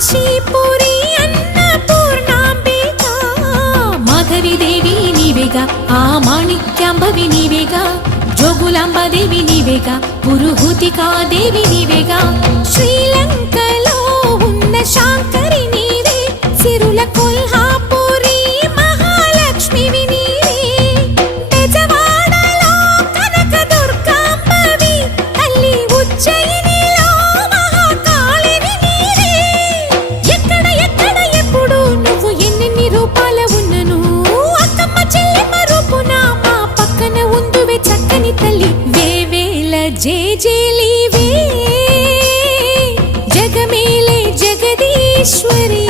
కాశీపురి అన్నపూర్ణాంబిక మాధవి దేవి నీవేగా ఆ మాణిక్యాంబవి నీవేగా జోగులాంబదేవి నీవేగా పురుహూతికా దేవి నీవేగా శ్రీలంకలో ఉన్న శాంకరి నీవే సిరుల కొల్హాపురి మహాలక్ష్మివి నీవే బెజవాడలో కనక దుర్గాంబవి తల్లి ఉజ్జయినిలో మహాకాళివి నీవే ఎక్కడ ఎక్కడ ఎప్పుడు నువ్వు ఎన్నెన్ని రూపాల ఉన్నను అక్కమ్మ చెల్లెమ్మ రూపున మా పక్కన ఉందువే చక్కని తల్లి వేవేల జేజేలివే జగమేలే జగదీశ్వరి